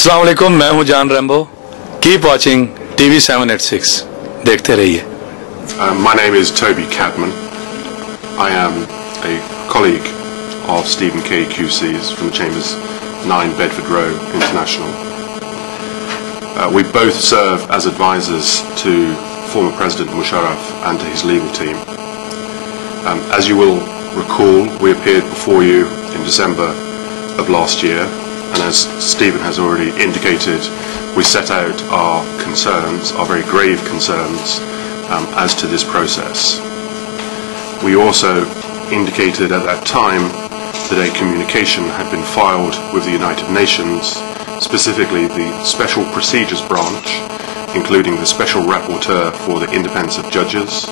अस्सलाम वालेकुम, मैं हूं जान रैम्बो। कीप वाचिंग टीवी 786, देखते रहिए। My name is Toby Cadman. I am a colleague of Stephen K. QC's from the Chambers 9 Bedford Row International. We both serve as advisors to former President Musharraf and to his legal team. As you will recall, we appeared before you in December of last year, and as Stephen has already indicated, we set out our concerns, our very grave concerns, as to this process. We also indicated at that time that a communication had been filed with the United Nations, specifically the Special Procedures Branch, including the Special Rapporteur for the Independence of Judges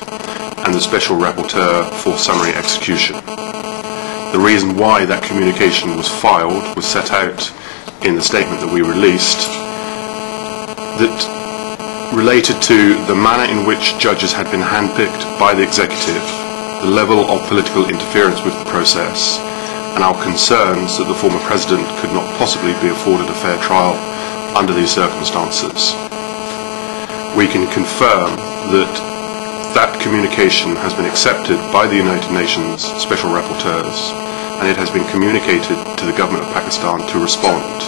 and the Special Rapporteur for Summary Execution. The reason why that communication was filed was set out in the statement that we released, that related to the manner in which judges had been handpicked by the executive, the level of political interference with the process, and our concerns that the former president could not possibly be afforded a fair trial under these circumstances. We can confirm that that communication has been accepted by the United Nations Special Rapporteurs, and it has been communicated to the government of Pakistan to respond.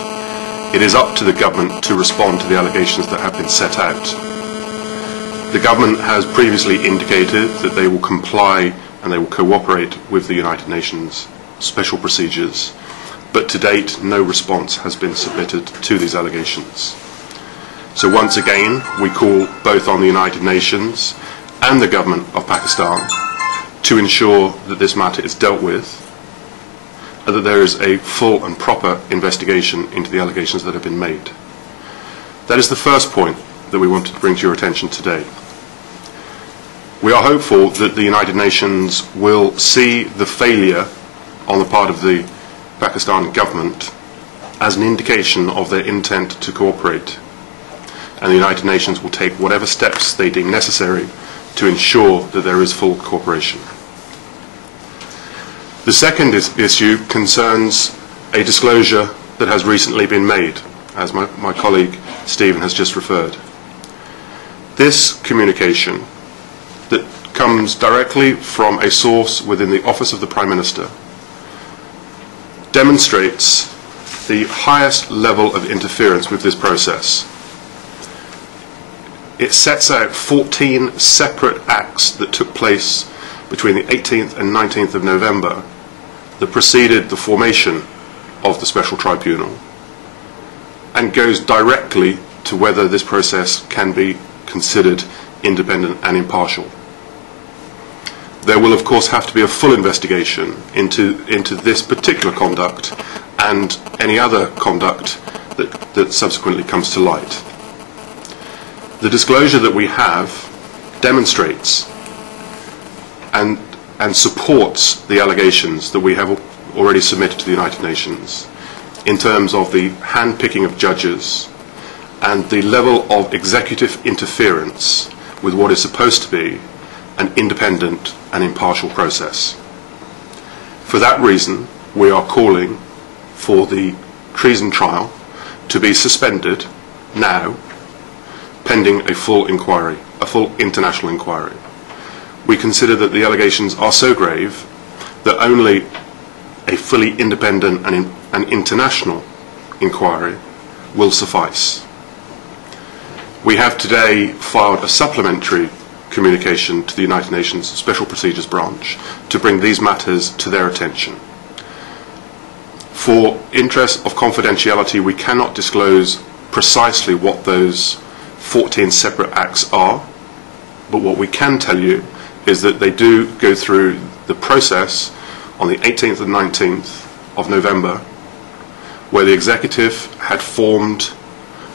It is up to the government to respond to the allegations that have been set out. The government has previously indicated that they will comply and they will cooperate with the United Nations special procedures, but to date no response has been submitted to these allegations. So once again we call both on the United Nations and the government of Pakistan to ensure that this matter is dealt with, and that there is a full and proper investigation into the allegations that have been made. That is the first point that we wanted to bring to your attention today. We are hopeful that the United Nations will see the failure on the part of the Pakistan government as an indication of their intent to cooperate, and the United Nations will take whatever steps they deem necessary to ensure that there is full cooperation. The second issue concerns a disclosure that has recently been made, as my colleague Stephen has just referred. This communication that comes directly from a source within the Office of the Prime Minister demonstrates the highest level of interference with this process. It sets out 14 separate acts that took place between the 18th and 19th of November that preceded the formation of the Special Tribunal, and goes directly to whether this process can be considered independent and impartial. There will of course have to be a full investigation into this particular conduct and any other conduct that subsequently comes to light. The disclosure that we have demonstrates and supports the allegations that we have already submitted to the United Nations in terms of the hand-picking of judges and the level of executive interference with what is supposed to be an independent and impartial process. For that reason, we are calling for the treason trial to be suspended now, pending a full inquiry, a full international inquiry. We consider that the allegations are so grave that only a fully independent and international inquiry will suffice. We have today filed a supplementary communication to the United Nations Special Procedures Branch to bring these matters to their attention. For interest of confidentiality, we cannot disclose precisely what those 14 separate acts are, but what we can tell you is that they do go through the process on the 18th and 19th of November, where the executive had formed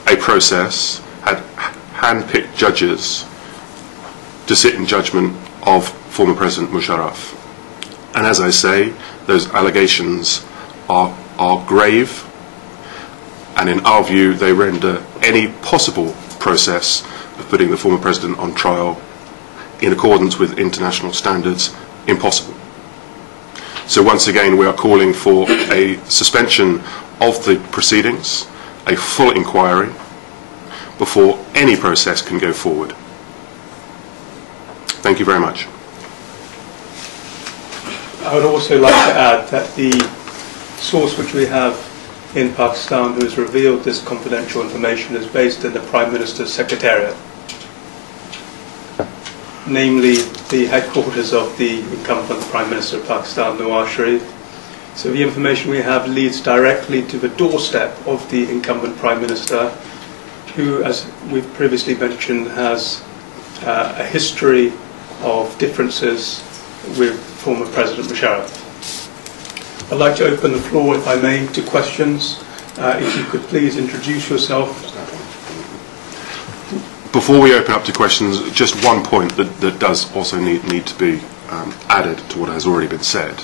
a process, had hand-picked judges to sit in judgment of former President Musharraf. And as I say, those allegations are grave, and in our view they render any possible process of putting the former president on trial in accordance with international standards impossible. So once again we are calling for a suspension of the proceedings a full inquiry before any process can go forward. Thank you very much. I would also like to add that the source which we have in Pakistan who has revealed this confidential information is based in the Prime Minister's Secretariat, namely the headquarters of the incumbent Prime Minister of Pakistan, Nawaz Sharif. So the information we have leads directly to the doorstep of the incumbent Prime Minister, who, as we've previously mentioned, has a history of differences with former President Musharraf. I'd like to open the floor, if I may, to questions. If you could please introduce yourself. Before we open up to questions, just one point that does also need to be added to what has already been said.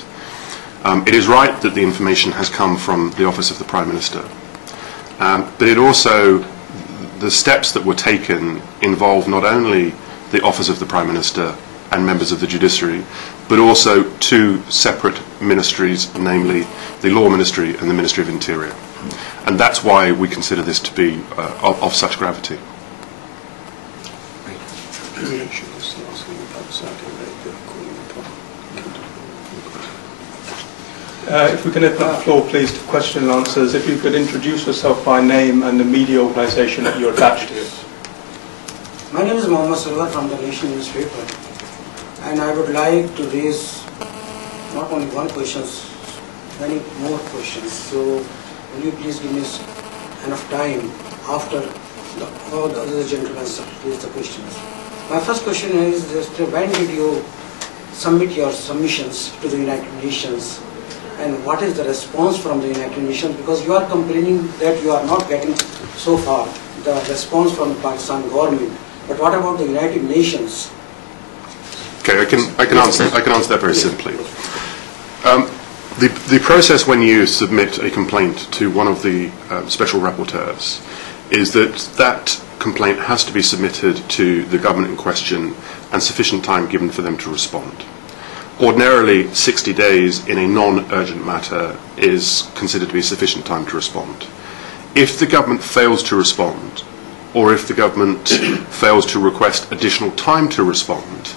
It is right that the information has come from the Office of the Prime Minister, but it also, the steps that were taken involve not only the Office of the Prime Minister and members of the judiciary, but also two separate ministries, namely the Law Ministry and the Ministry of Interior. And that's why we consider this to be of such gravity. If we can open up the floor, please, to question and answers. If you could introduce yourself by name and the media organisation that you're attached to. My name is Mohammed Salwar from the Nation newspaper, and I would like to raise not only one question, many more questions. So, will you please give me enough time after all the other gentlemen raise the questions? My first question is just when did you submit your submissions to the United Nations, and what is the response from the United Nations? Because you are complaining that you are not getting so far the response from the Pakistan government. But what about the United Nations? Okay, I can answer that very simply. The process when you submit a complaint to one of the special rapporteurs is that complaint has to be submitted to the government in question and sufficient time given for them to respond. Ordinarily, 60 days in a non-urgent matter is considered to be sufficient time to respond. If the government fails to respond, or if the government fails to request additional time to respond,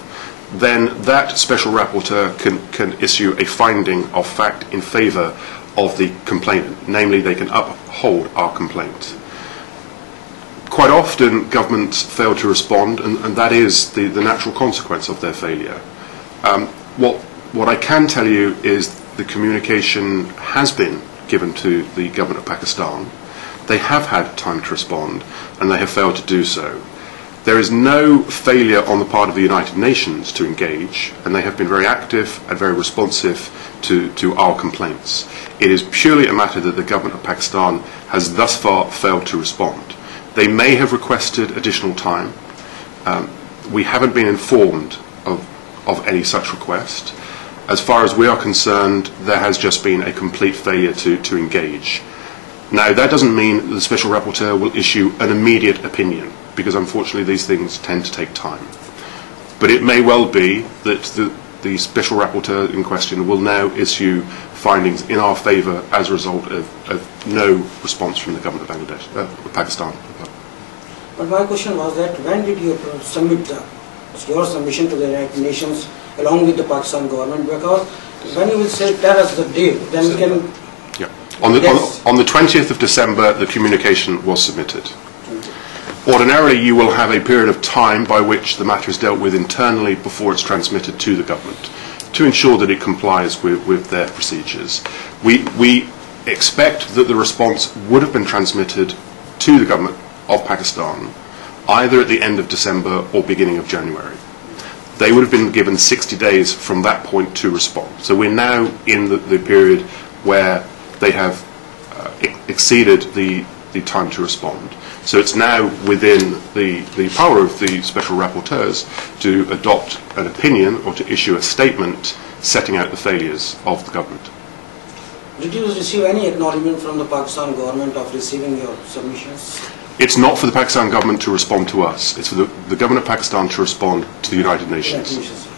then that special rapporteur can issue a finding of fact in favour of the complainant, namely they can uphold our complaint. Quite often governments fail to respond, and that is the natural consequence of their failure. What I can tell you is the communication has been given to the government of Pakistan. They have had time to respond, and they have failed to do so. There is no failure on the part of the United Nations to engage, and they have been very active and very responsive to our complaints. It is purely a matter that the government of Pakistan has thus far failed to respond. They may have requested additional time. We haven't been informed of any such request. As far as we are concerned, there has just been a complete failure to engage. Now, that doesn't mean the Special Rapporteur will issue an immediate opinion, because unfortunately these things tend to take time. But it may well be that the Special Rapporteur in question will now issue findings in our favour as a result of no response from the government of Bangladesh, Pakistan. But my question was that when did you submit your submission to the United Nations along with the Pakistan government? Because when you will say tell us the date, then we can... Yeah. On the 20th of December, the communication was submitted. Ordinarily, you will have a period of time by which the matter is dealt with internally before it's transmitted to the government to ensure that it complies with their procedures. We expect that the response would have been transmitted to the government of Pakistan either at the end of December or beginning of January. They would have been given 60 days from that point to respond. So we're now in the period where they have exceeded the time to respond. So it's now within the power of the special rapporteurs to adopt an opinion or to issue a statement setting out the failures of the government. Did you receive any acknowledgement from the Pakistan government of receiving your submissions? It's not for the Pakistan government to respond to us. It's for the government of Pakistan to respond to the United Nations.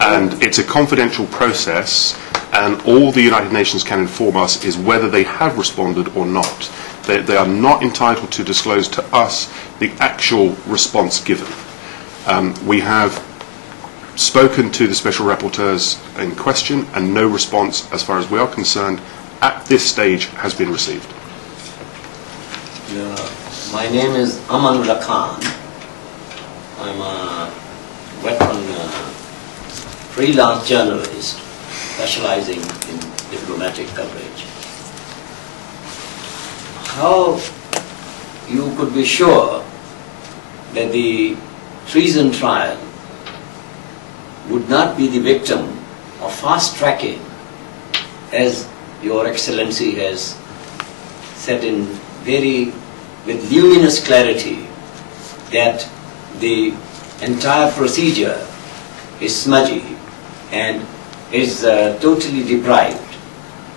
And it's a confidential process, and all the United Nations can inform us is whether they have responded or not. They are not entitled to disclose to us the actual response given. We have spoken to the special rapporteurs in question, and no response, as far as we are concerned, at this stage has been received. My name is Amanullah Khan. I'm a veteran freelance journalist specializing in diplomatic coverage. How you could be sure that the treason trial would not be the victim of fast tracking, as Your Excellency has said with luminous clarity that the entire procedure is smudgy and is totally deprived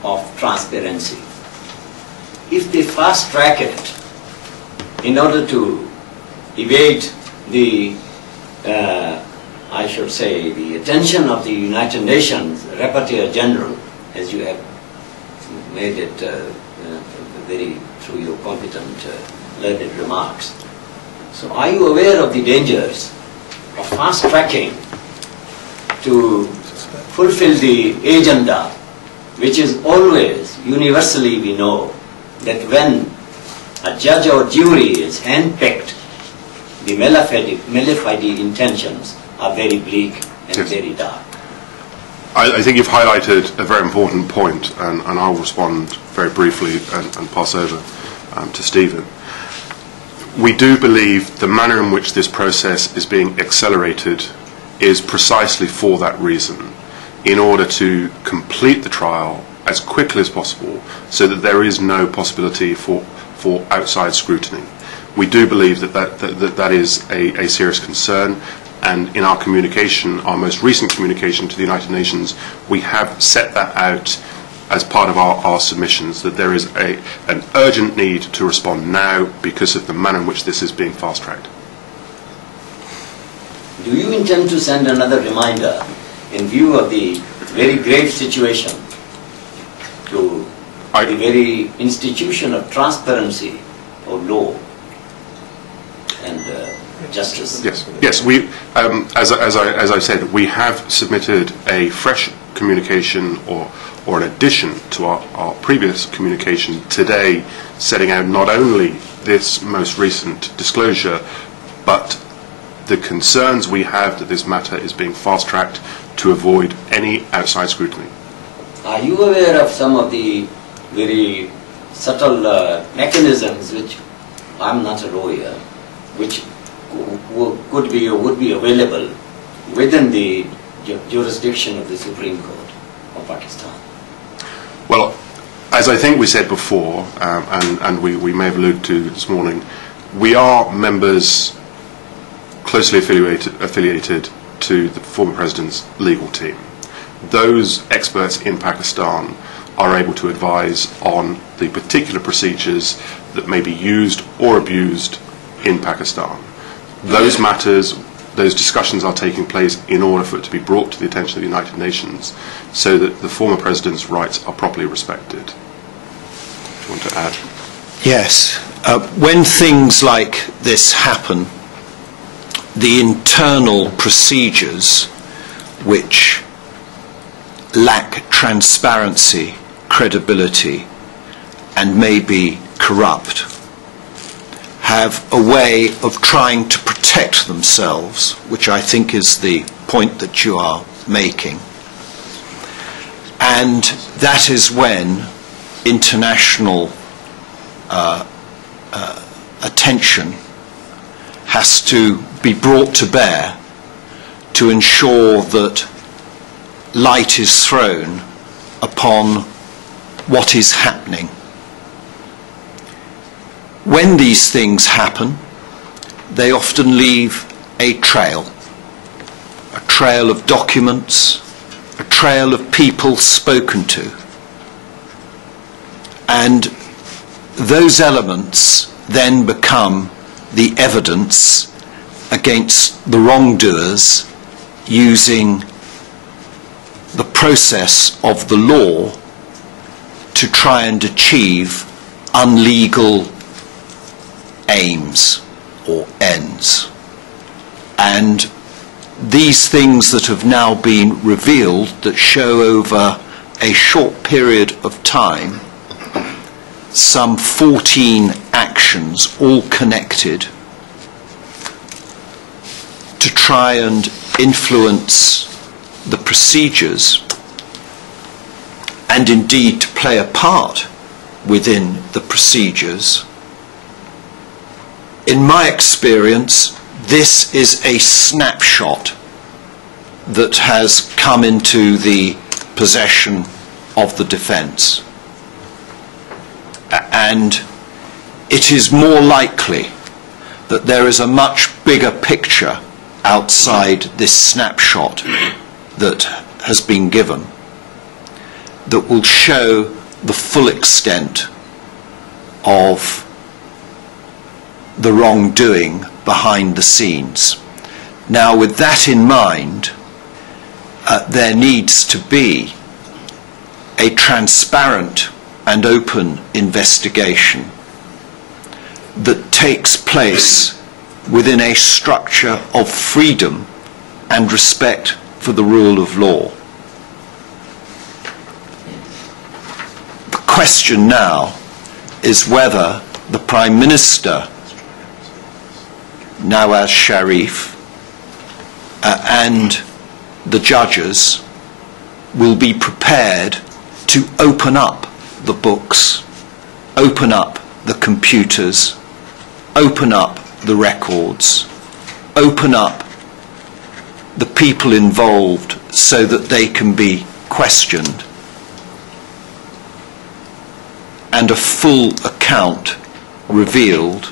of transparency. If they fast track it in order to evade the I should say, the attention of the United Nations Rapporteur General, as you have made it very through your competent, learned remarks. So are you aware of the dangers of fast tracking to fulfill the agenda, which is always, universally we know, that when a judge or jury is handpicked, the malefied intentions are very bleak and yes. very dark. I think you've highlighted a very important point, and I'll respond very briefly and pass over to Stephen. We do believe the manner in which this process is being accelerated is precisely for that reason, in order to complete the trial as quickly as possible so that there is no possibility for outside scrutiny. We do believe that is a serious concern, and in our communication, our most recent communication to the United Nations, we have set that out as part of our submissions, that there is an urgent need to respond now because of the manner in which this is being fast-tracked. Do you intend to send another reminder in view of the very grave situation to the very institution of transparency or law and justice? Yes. We, as I said, we have submitted a fresh communication or an addition to our previous communication today, setting out not only this most recent disclosure, but the concerns we have that this matter is being fast-tracked to avoid any outside scrutiny. Are you aware of some of the very subtle mechanisms which, I'm not a lawyer, which could be or would be available within the jurisdiction of the Supreme Court of Pakistan? Well, as I think we said before, and we may have alluded to this morning, we are members closely affiliated to the former president's legal team. Those experts in Pakistan are able to advise on the particular procedures that may be used or abused in Pakistan. Those matters, those discussions are taking place in order for it to be brought to the attention of the United Nations so that the former president's rights are properly respected. Do you want to add? Yes. When things like this happen, the internal procedures which lack transparency, credibility, and may be corrupt, have a way of trying to protect themselves, which I think is the point that you are making. And that is when international attention has to be brought to bear to ensure that light is thrown upon what is happening. When these things happen, they often leave a trail of documents, a trail of people spoken to. And those elements then become the evidence against the wrongdoers using the process of the law to try and achieve unlegal aims or ends. And these things that have now been revealed that show over a short period of time some 14 actions, all connected, to try and influence the procedures and indeed to play a part within the procedures. In my experience, this is a snapshot that has come into the possession of the defence. And it is more likely that there is a much bigger picture outside this snapshot that has been given that will show the full extent of the wrongdoing behind the scenes. Now, with that in mind, there needs to be a transparent and open investigation that takes place within a structure of freedom and respect for the rule of law. The question now is whether the Prime Minister, Nawaz Sharif, and the judges will be prepared to open up the books, open up the computers, open up the records, open up the people involved so that they can be questioned, and a full account revealed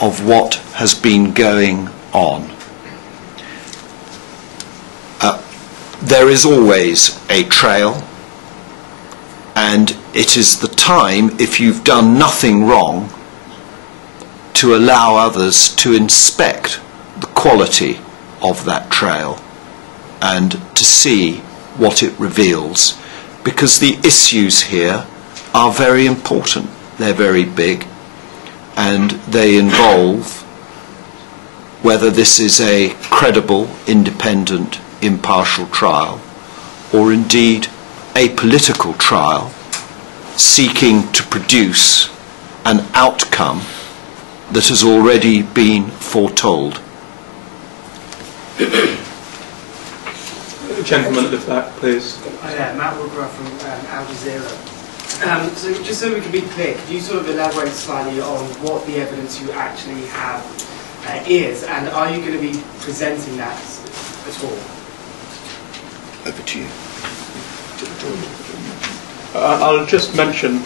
of what has been going on. There is always a trail, and it is the time, if you've done nothing wrong, to allow others to inspect the quality of that trail and to see what it reveals, because the issues here are very important. They're very big, and they involve whether this is a credible, independent, impartial trial, or indeed a political trial seeking to produce an outcome that has already been foretold. Gentleman at the back, please. Yeah, Matt Woodruff from Al Jazeera. So just so we can be clear, could you sort of elaborate slightly on what the evidence you actually have is, and are you going to be presenting that at all? Over to you. I'll just mention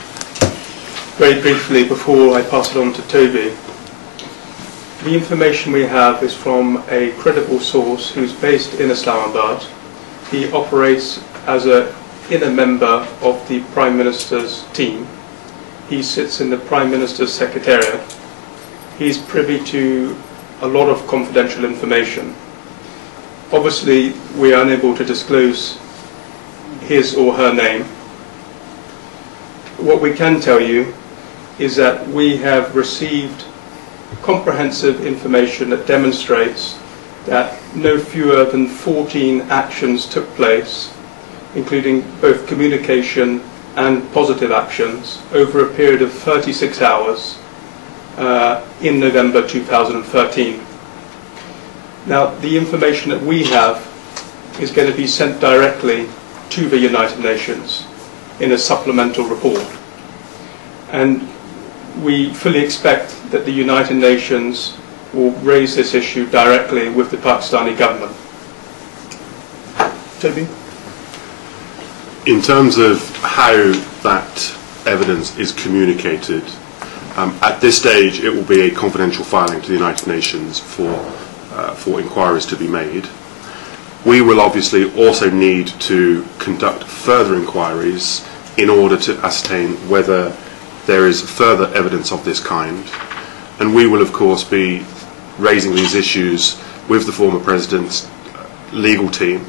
very briefly before I pass it on to Toby. The information we have is from a credible source who's based in Islamabad. He operates as an inner member of the Prime Minister's team. He sits in the Prime Minister's Secretariat. He's privy to a lot of confidential information. Obviously, we are unable to disclose his or her name. What we can tell you is that we have received comprehensive information that demonstrates that no fewer than 14 actions took place, including both communication and positive actions, over a period of 36 hours in November 2013. Now, the information that we have is going to be sent directly to the United Nations in a supplemental report. And we fully expect that the United Nations will raise this issue directly with the Pakistani government. Toby? In terms of how that evidence is communicated, at this stage it will be a confidential filing to the United Nations for inquiries to be made. We will obviously also need to conduct further inquiries in order to ascertain whether there is further evidence of this kind, and we will of course be raising these issues with the former President's legal team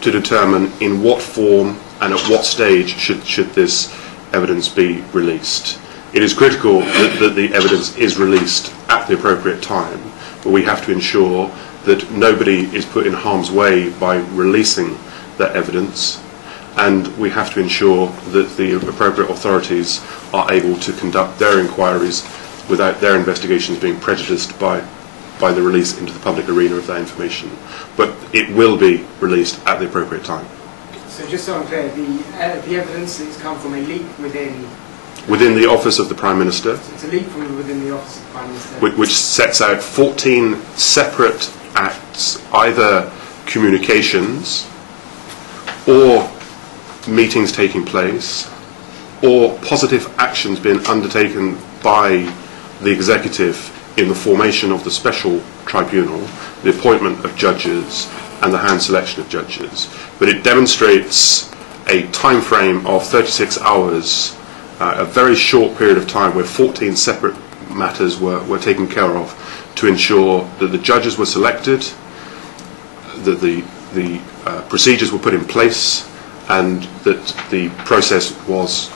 to determine in what form and at what stage should this evidence be released. It is critical that the evidence is released at the appropriate time, but we have to ensure that nobody is put in harm's way by releasing that evidence, and we have to ensure that the appropriate authorities are able to conduct their inquiries without their investigations being prejudiced by the release into the public arena of that information. But it will be released at the appropriate time. So just so I'm clear, the evidence has come from a leak within the office of the Prime Minister. So it's a leak from within the office of the Prime Minister. Which sets out 14 separate acts, either communications or meetings taking place or positive actions being undertaken by the executive in the formation of the special tribunal, the appointment of judges and the hand selection of judges. But it demonstrates a time frame of 36 hours, a very short period of time where 14 separate matters were taken care of to ensure that the judges were selected, that the procedures were put in place, and that the process was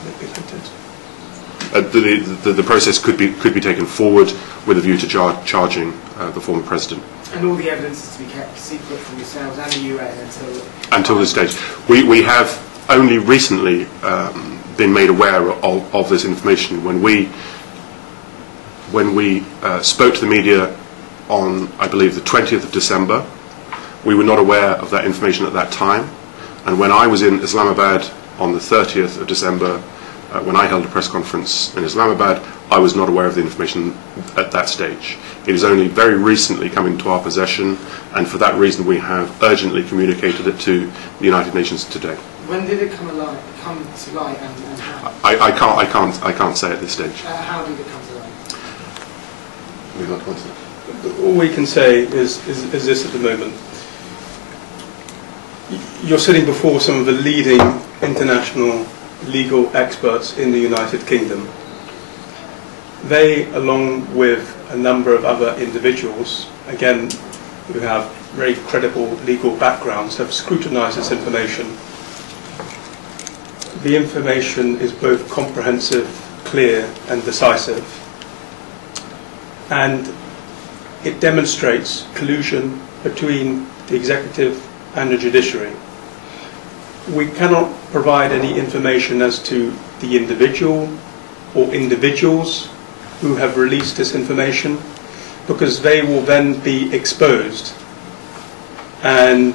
the process could be taken forward with a view to charging the former president. And all the evidence is to be kept secret from yourselves and the UN until this stage. We have only recently been made aware of this information. When we spoke to the media on, I believe, the 20th of December, we were not aware of that information at that time. And when I was in Islamabad on the 30th of December, when I held a press conference in Islamabad, I was not aware of the information at that stage. It is only very recently come into our possession, and for that reason we have urgently communicated it to the United Nations today. When did it come to light, and how? I can't say at this stage. How did it come to light? We'd like to answer that. All we can say is this at the moment. You're sitting before some of the leading international legal experts in the United Kingdom. They, along with a number of other individuals, again, who have very credible legal backgrounds, have scrutinized this information. The information is both comprehensive, clear, and decisive. And it demonstrates collusion between the executive and the judiciary. We cannot provide any information as to the individual or individuals who have released this information, because they will then be exposed and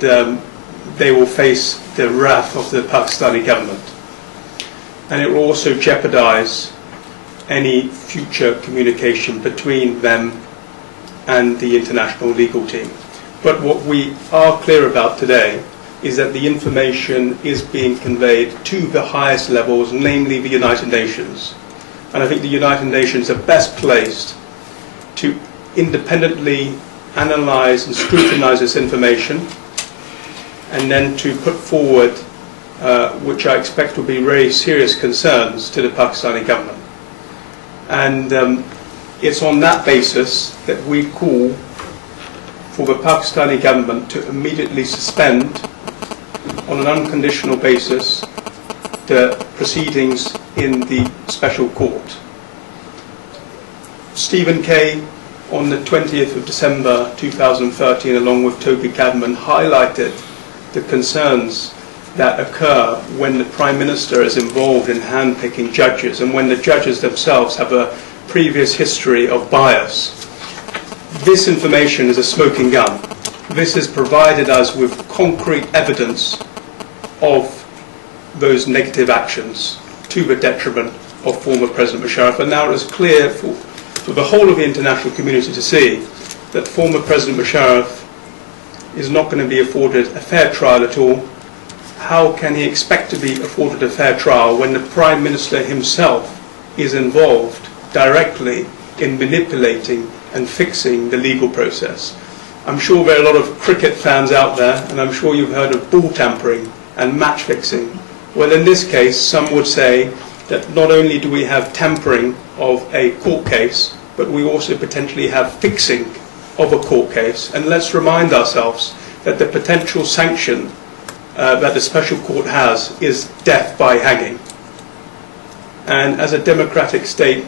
they will face the wrath of the Pakistani government. And it will also jeopardize any future communication between them and the international legal team. But what we are clear about today is that the information is being conveyed to the highest levels, namely the United Nations. And I think the United Nations are best placed to independently analyze and scrutinize this information, and then to put forward, which I expect will be very serious concerns to the Pakistani government. And it's on that basis that we call for the Pakistani government to immediately suspend, on an unconditional basis, the proceedings in the special court. Stephen Kay, on the 20th of December 2013, along with Toby Cadman, highlighted the concerns that occur when the Prime Minister is involved in handpicking judges, and when the judges themselves have a previous history of bias. This information is a smoking gun. This has provided us with concrete evidence of those negative actions to the detriment of former President Musharraf. And now it is clear for the whole of the international community to see that former President Musharraf is not going to be afforded a fair trial at all. How can he expect to be afforded a fair trial when the Prime Minister himself is involved directly in manipulating and fixing the legal process? I'm sure there are a lot of cricket fans out there, and I'm sure you've heard of ball tampering and match fixing. Well, in this case, some would say that not only do we have tampering of a court case, but we also potentially have fixing of a court case. And let's remind ourselves that the potential sanction that the special court has is death by hanging. And as a democratic state,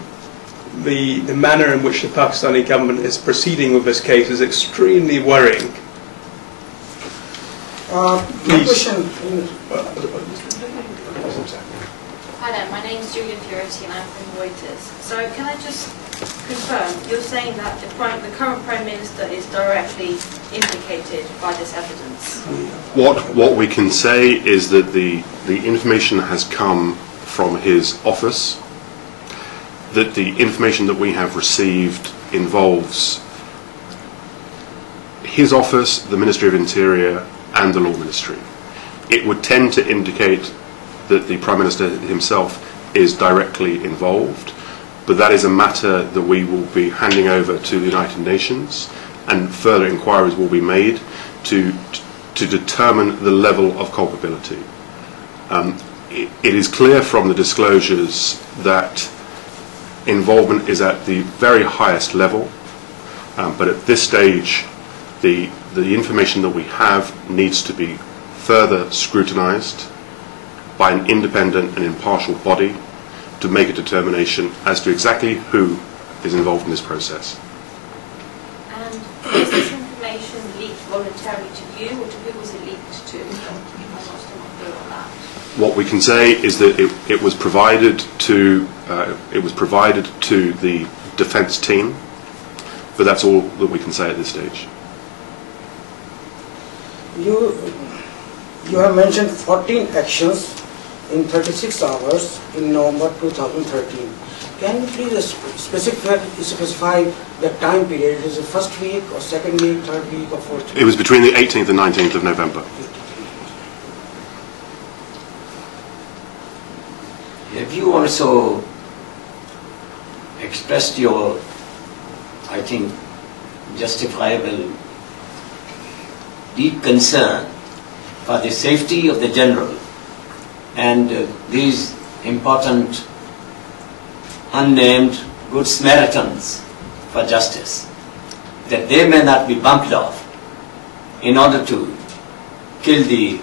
the manner in which the Pakistani government is proceeding with this case is extremely worrying. My question. Hi there, my name is Julia Purity and I'm from Reuters. So can I just confirm, you're saying that the current Prime Minister is directly implicated by this evidence? What we can say is that the information has come from his office, that the information that we have received involves his office, the Ministry of Interior and the Law Ministry. It would tend to indicate that the Prime Minister himself is directly involved, but that is a matter that we will be handing over to the United Nations, and further inquiries will be made to determine the level of culpability. It is clear from the disclosures that involvement is at the very highest level, but at this stage the information that we have needs to be further scrutinised by an independent and impartial body to make a determination as to exactly who is involved in this process. And was this information leaked voluntarily to you, or to who was it leaked to? I'm not still not clear on that. What we can say is that it was provided to the defence team, but that's all that we can say at this stage. You have mentioned 14 actions in 36 hours in November 2013. Can you please specify the time period? Is it first week or second week, third week or fourth week? It was between the 18th and 19th of November. Have you also expressed your, I think, justifiable deep concern for the safety of the general and these important unnamed good Samaritans for justice, that they may not be bumped off in order to kill the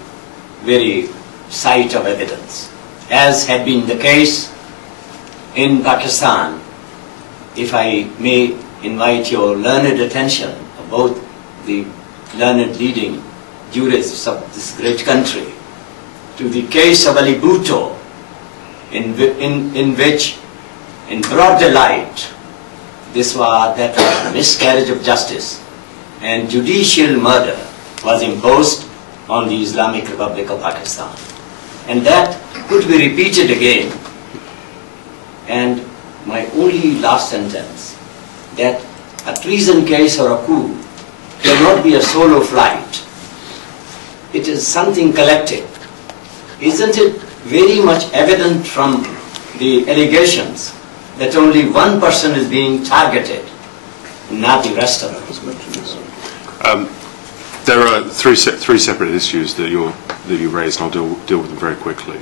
very site of evidence, as had been the case in Pakistan. If I may invite your learned attention, both the learned leading jurists of this great country, to the case of Ali Bhutto, in which, in broad daylight, that was a miscarriage of justice and judicial murder was imposed on the Islamic Republic of Pakistan. And that could be repeated again. And my only last sentence, that a treason case or a coup cannot be a solo flight. It is something collective. Isn't it very much evident from the allegations that only one person is being targeted, not the rest of them? There are three separate issues that you raised, and I'll deal with them very quickly.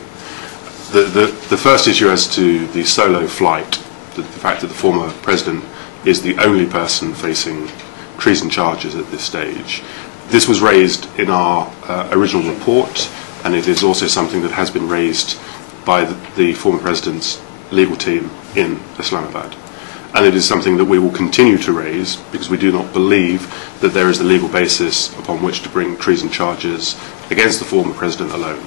The first issue as to the solo flight, the fact that the former president is the only person facing treason charges at this stage. This was raised in our original report, and it is also something that has been raised by the former president's legal team in Islamabad. And it is something that we will continue to raise because we do not believe that there is the legal basis upon which to bring treason charges against the former president alone.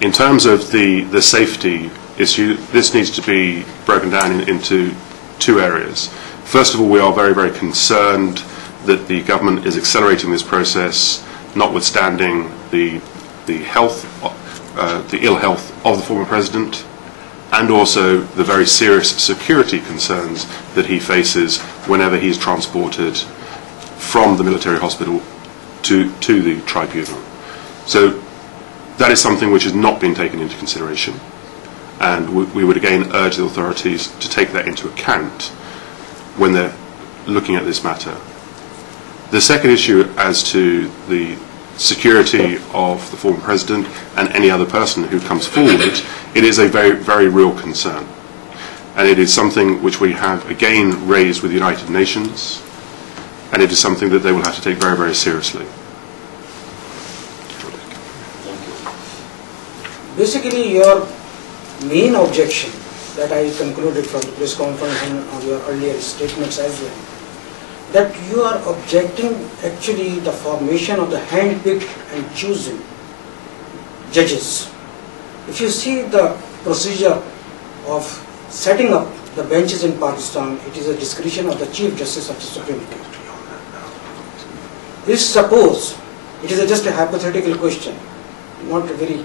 In terms of the safety issue, this needs to be broken down into two areas. First of all, we are very, very concerned that the government is accelerating this process, notwithstanding the ill health of the former president, and also the very serious security concerns that he faces whenever he is transported from the military hospital to the tribunal. So that is something which has not been taken into consideration, and we would again urge the authorities to take that into account when they're looking at this matter. The second issue as to the security of the former president and any other person who comes forward, it is a very, very real concern. And it is something which we have again raised with the United Nations, and it is something that they will have to take very, very seriously. Basically, your main objection that I concluded from the press conference and on your earlier statements as well, that you are objecting actually the formation of the hand-picked and chosen judges. If you see the procedure of setting up the benches in Pakistan, it is a discretion of the Chief Justice of the Supreme Court. If suppose, it is just a hypothetical question, not very,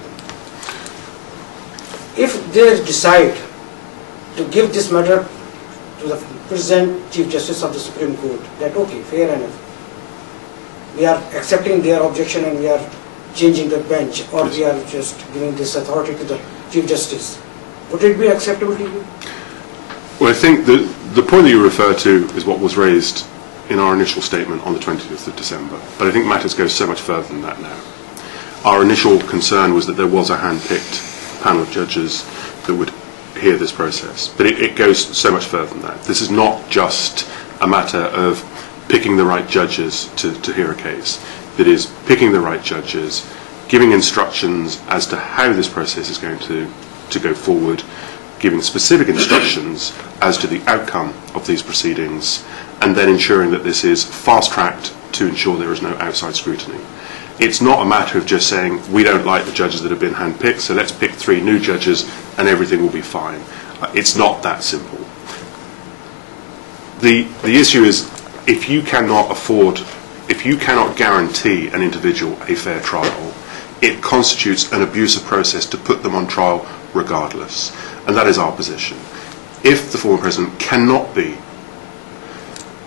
if they decide to give this matter to the present Chief Justice of the Supreme Court, that okay, fair enough, we are accepting their objection and we are changing the bench, or we are just giving this authority to the Chief Justice, would it be acceptable to you? Well, I think the point that you refer to is what was raised in our initial statement on the 20th of December. But I think matters go so much further than that now. Our initial concern was that there was a hand-picked panel of judges that would hear this process. But it goes so much further than that. This is not just a matter of picking the right judges to hear a case. It is picking the right judges, giving instructions as to how this process is going to go forward, giving specific instructions as to the outcome of these proceedings, and then ensuring that this is fast-tracked to ensure there is no outside scrutiny. It's not a matter of just saying, we don't like the judges that have been hand-picked, so let's pick 3 new judges and everything will be fine. It's not that simple. The issue is, if you cannot guarantee an individual a fair trial, it constitutes an abusive process to put them on trial regardless. And that is our position. If the former president cannot be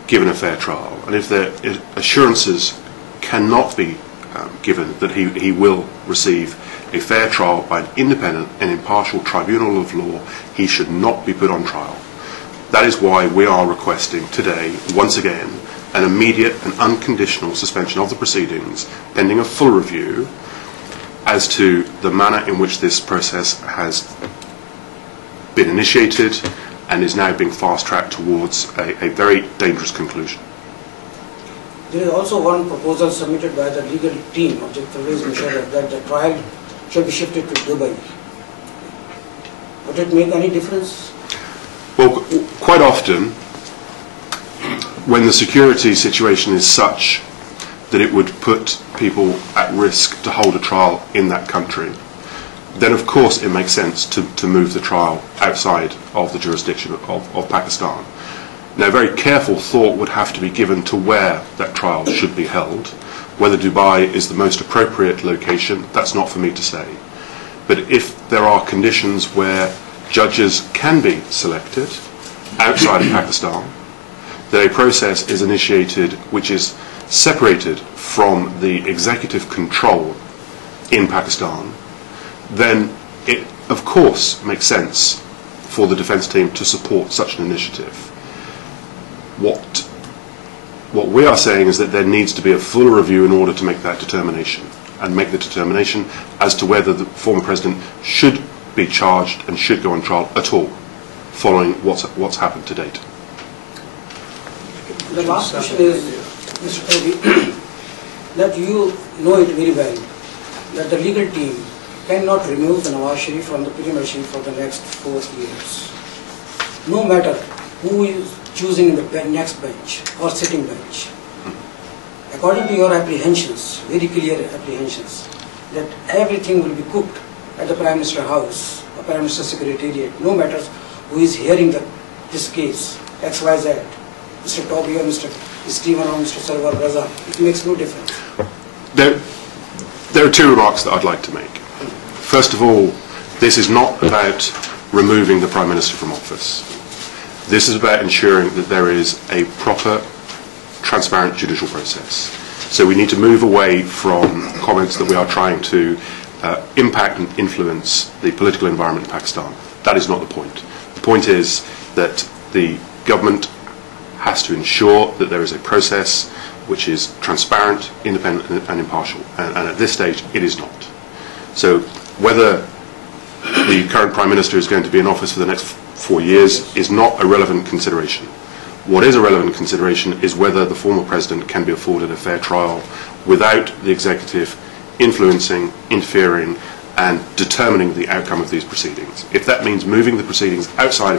given a fair trial, and if the assurances cannot be given that he will receive a fair trial by an independent and impartial tribunal of law, he should not be put on trial. That is why we are requesting today, once again, an immediate and unconditional suspension of the proceedings, pending a full review as to the manner in which this process has been initiated and is now being fast-tracked towards a very dangerous conclusion. There is also one proposal submitted by the legal team of Pervez Musharraf that the trial should be shifted to Dubai. Would it make any difference? Well, quite often, when the security situation is such that it would put people at risk to hold a trial in that country, then of course it makes sense to move the trial outside of the jurisdiction of Pakistan. Now, very careful thought would have to be given to where that trial should be held. Whether Dubai is the most appropriate location, that's not for me to say. But if there are conditions where judges can be selected outside of Pakistan, that a process is initiated which is separated from the executive control in Pakistan, then it of course makes sense for the defence team to support such an initiative. What we are saying is that there needs to be a full review in order to make that determination, and make the determination as to whether the former president should be charged and should go on trial at all, following what's happened to date. The last question is, Mr. Toby, that you know it very well, that the legal team cannot remove the Nawaz Sharif from the Pyramid Sharif for the next 4 years. No matter who is choosing in the next bench or sitting bench. According to your apprehensions, very clear apprehensions, that everything will be cooked at the Prime Minister's house or Prime Minister's Secretariat, no matter who is hearing this case, XYZ, Mr. Toby or Mr. Stephen or Mr. Sarwar Raza, it makes no difference. There are 2 remarks that I'd like to make. First of all, this is not about removing the Prime Minister from office. This is about ensuring that there is a proper, transparent judicial process. So we need to move away from comments that we are trying to impact and influence the political environment in Pakistan. That is not the point. The point is that the government has to ensure that there is a process which is transparent, independent and impartial. And at this stage, it is not. So whether the current Prime Minister is going to be in office for the next 4 years is not a relevant consideration. What is a relevant consideration is whether the former President can be afforded a fair trial without the executive influencing, interfering and determining the outcome of these proceedings. If that means moving the proceedings outside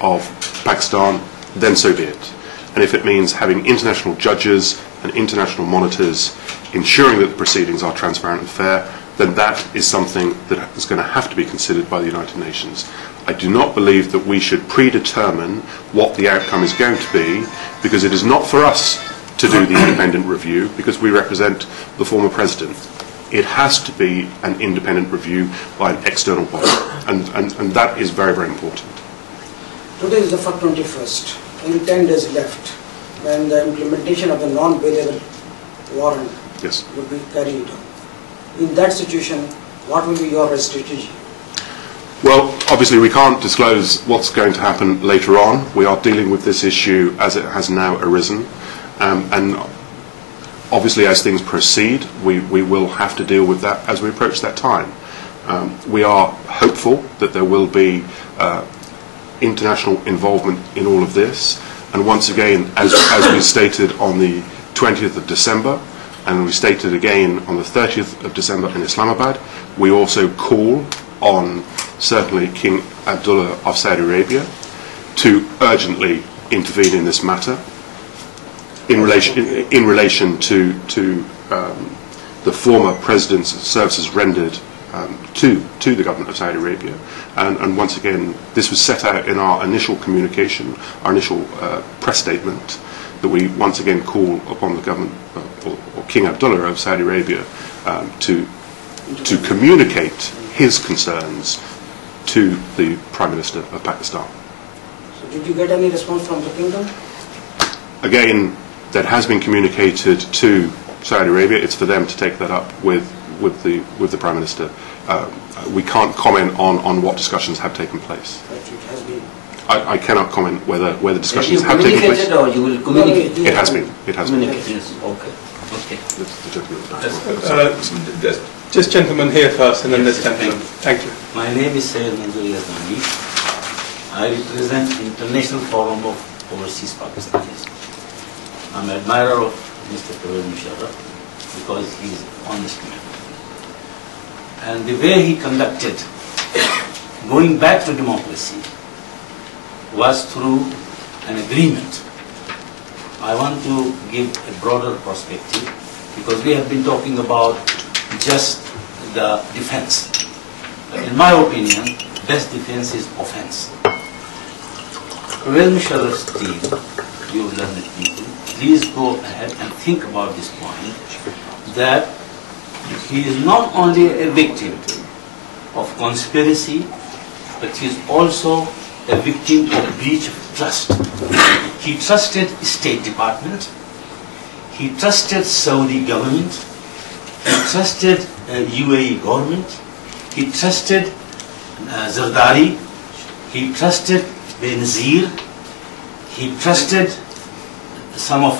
of Pakistan, then so be it. And if it means having international judges and international monitors ensuring that the proceedings are transparent and fair, then that is something that is going to have to be considered by the United Nations. I do not believe that we should predetermine what the outcome is going to be, because it is not for us to do the independent review, because we represent the former president. It has to be an independent review by an external body, and that is very, very important. Today is the 21st, and 10 days left when the implementation of the non-bailable warrant would be carried out. In that situation, what will be your strategy? Well, obviously we can't disclose what's going to happen later on. We are dealing with this issue as it has now arisen. And obviously as things proceed, we will have to deal with that as we approach that time. We are hopeful that there will be international involvement in all of this. And once again, as we stated on the 20th of December, and we stated again on the 30th of December in Islamabad, we also call on certainly King Abdullah of Saudi Arabia to urgently intervene in this matter in relation to the former president's services rendered to the government of Saudi Arabia. And once again, this was set out in our initial communication, our initial press statement, that we once again call upon the government or King Abdullah of Saudi Arabia to communicate his concerns to the Prime Minister of Pakistan. So did you get any response from the kingdom? Again, that has been communicated to Saudi Arabia. It's for them to take that up with the Prime Minister. We can't comment on what discussions have taken place. But it has been. I cannot comment whether discussions have taken place. Or you will communicate? It has been. It has been. Yes. Okay. Okay. The gentleman. Just gentleman here first, and then this gentleman. Thank you. My name is Sayyid Manzoor Yazani. I represent the International Forum of Overseas Pakistanis. I'm an admirer of Mr. Pervez Musharraf because he is an honest man. And the way he conducted going back to democracy was through an agreement. I want to give a broader perspective because we have been talking about just the defense. But in my opinion, best defense is offense. Pervez Musharraf's team, you learned people, please go ahead and think about this point, that he is not only a victim of conspiracy, but he is also a victim of breach of trust. He trusted State Department, he trusted Saudi government, he trusted UAE government, he trusted Zardari, he trusted Benazir, he trusted some of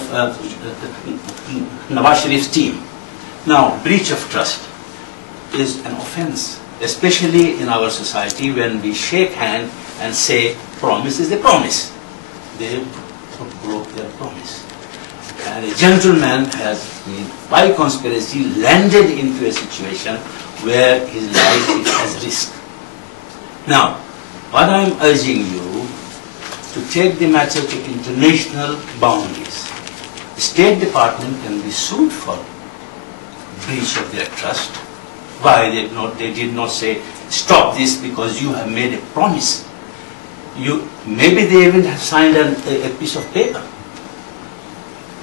Nawaz Sharif's team. Now, breach of trust is an offense, especially in our society when we shake hand and say promise is a promise. They broke their promise. And a gentleman has been, by conspiracy, landed into a situation where his life is at risk. Now, what I am urging you to take the matter to international boundaries. The State Department can be sued for breach of their trust. Why they did not say, stop this because you have made a promise. Maybe they even have signed a piece of paper.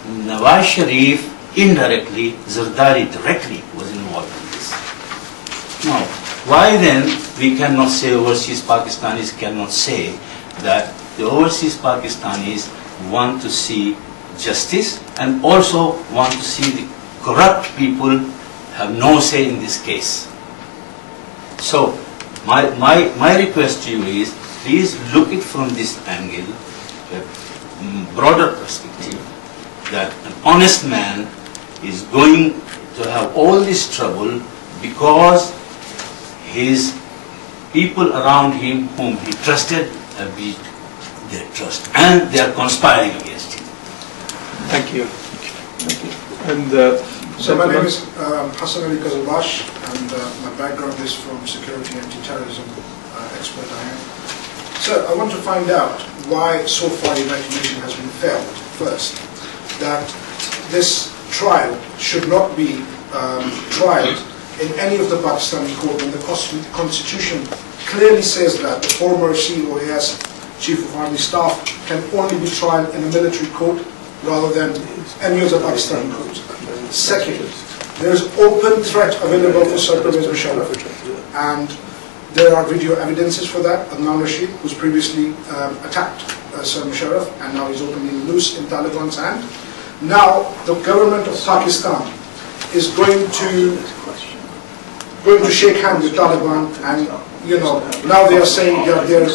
Nawaz Sharif indirectly, Zardari directly was involved in this. Now, why then we cannot say, overseas Pakistanis cannot say that the overseas Pakistanis want to see justice and also want to see the corrupt people have no say in this case. So, my request to you is, please look it from this angle, a broader perspective, that an honest man is going to have all this trouble because his people around him whom he trusted have breached their trust and they are conspiring against him. Thank you. Thank you. And so my name is Hassan Ali Kazalbash, and my background is from security anti-terrorism expert I am. So I want to find out why so far the United Nations has been failed. First, that this trial should not be tried in any of the Pakistani court, and the Constitution clearly says that the former COAS, Chief of Army Staff, can only be tried in a military court rather than any of the Pakistani courts. Second, there is open threat available for Sir Pervez Musharraf, and there are video evidences for that. Adnan Rashid, who's previously attacked Sir Musharraf, and now he's openly loose in Taliban's hand. Now, the government of Pakistan is going to shake hands with Taliban, and now they are saying they're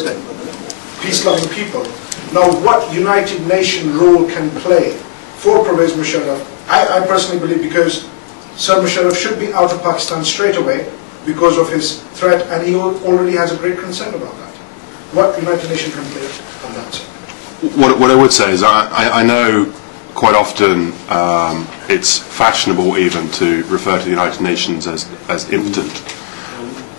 peace-loving people. Now, what United Nations role can play for Pervez Musharraf? I personally believe because Sir Musharraf should be out of Pakistan straight away because of his threat, and he already has a great concern about that. What United Nations can play on that side? What I would say is I know quite often it's fashionable even to refer to the United Nations as impotent.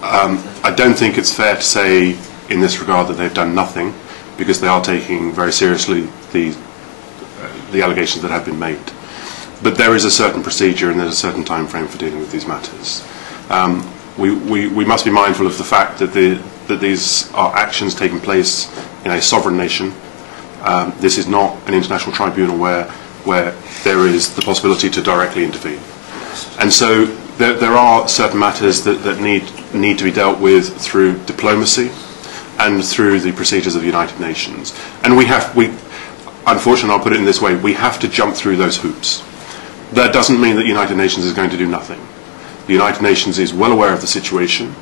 I don't think it's fair to say in this regard that they've done nothing, because they are taking very seriously the allegations that have been made. But there is a certain procedure and there's a certain time frame for dealing with these matters. We must be mindful of the fact that these are actions taking place in a sovereign nation. This is not an international tribunal where there is the possibility to directly intervene. And so there are certain matters that need to be dealt with through diplomacy and through the procedures of the United Nations. And unfortunately, I'll put it in this way, we have to jump through those hoops. That doesn't mean that the United Nations is going to do nothing. The United Nations is well aware of the situation.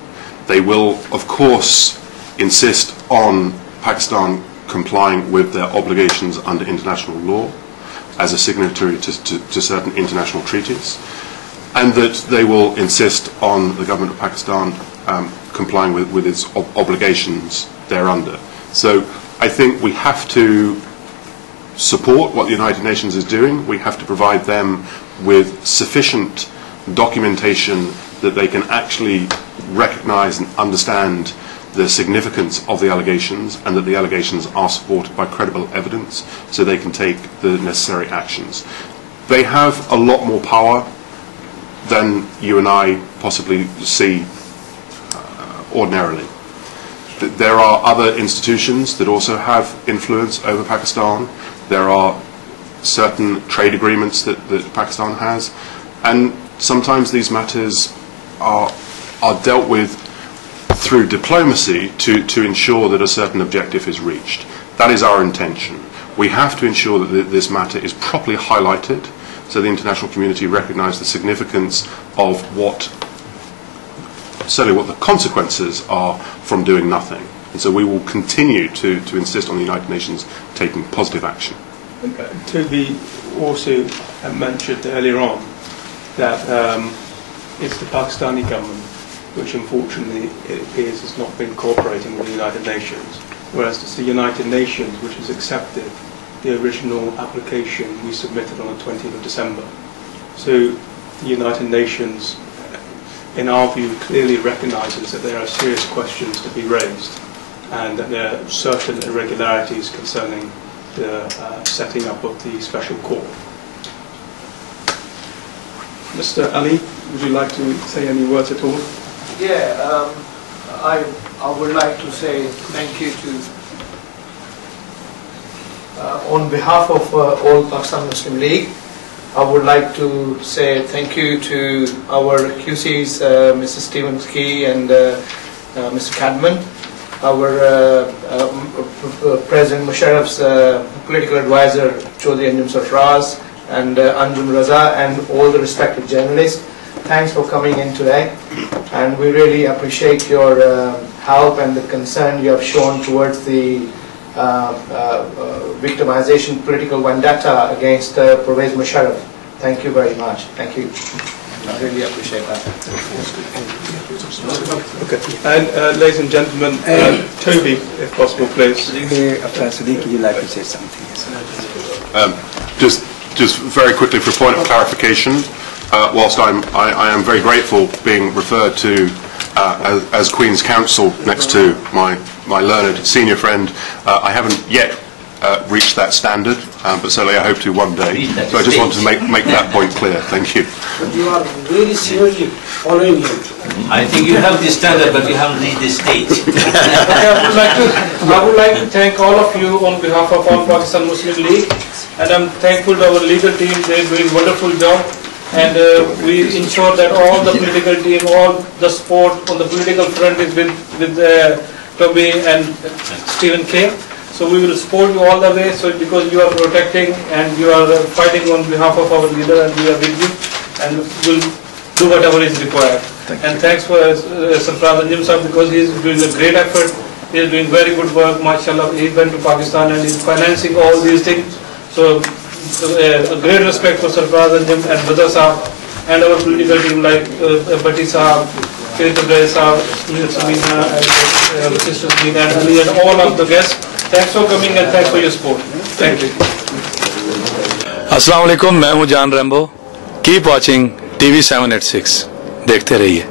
They will, of course, insist on Pakistan complying with their obligations under international law as a signatory to certain international treaties, and that they will insist on the government of Pakistan complying with its obligations thereunder. So I think we have to support what the United Nations is doing. We have to provide them with sufficient documentation that they can actually recognise and understand the significance of the allegations, and that the allegations are supported by credible evidence so they can take the necessary actions. They have a lot more power than you and I possibly see ordinarily. There are other institutions that also have influence over Pakistan. There are certain trade agreements that Pakistan has, and sometimes these matters are dealt with through diplomacy to ensure that a certain objective is reached. That is our intention. We have to ensure that this matter is properly highlighted so the international community recognise the significance of certainly what the consequences are from doing nothing. And so we will continue to insist on the United Nations taking positive action. Toby also mentioned earlier on that it's the Pakistani government which unfortunately it appears has not been cooperating with the United Nations, whereas it's the United Nations which has accepted the original application we submitted on the 20th of December. So the United Nations, in our view, clearly recognises that there are serious questions to be raised, and that there are certain irregularities concerning the setting up of the special court. Mr. Ali, would you like to say any words at all? Yeah, I would like to say thank you to, on behalf of all Pakistan Muslim League, I would like to say thank you to our QCs, Mr. Stephen Key and Mr. Cadman, our President Musharraf's political advisor, Chaudhry Anjum Sarfraz, and Anjum Raza, and all the respected journalists. Thanks for coming in today, and we really appreciate your help and the concern you have shown towards the victimization, political vendetta against Pervez Musharraf. Thank you very much. Thank you. I really appreciate that. Okay. And ladies and gentlemen, Toby, if possible, please. Sadiq, would you like to say something? Just just very quickly for a point of clarification, whilst I am very grateful being referred to as Queen's Counsel next to my learned senior friend, I haven't yet reached that standard, but certainly I hope to one day. So I just wanted to make that point clear. Thank you. But you are very seriously following him. I think you have the standard, but you haven't reached the stage. I would like to thank all of you on behalf of All Pakistan Muslim League, and I'm thankful to our legal team. They're doing a wonderful job, and we ensure that all the political team, all the support on the political front is with Toby and Stephen K. So we will support you all the way, so because you are protecting and you are fighting on behalf of our leader, and we are with you, and we'll do whatever is required. Thanks for Sarfraz Anjum Sahib, because he is doing a great effort. He is doing very good work, mashallah. He went to Pakistan and is financing all these things. So a great respect for Sarfraz Anjum and Badr Sahib and our political team like Bhatti Sahib, Pervez Sahib, Samina, and Sister Samina and Ali, and all of the guests. Thanks for coming and thanks for your support. Thank you. अस्सलाम वालेकुम, मैं हूं जान Rambo. Keep watching TV 786. देखते रहिए.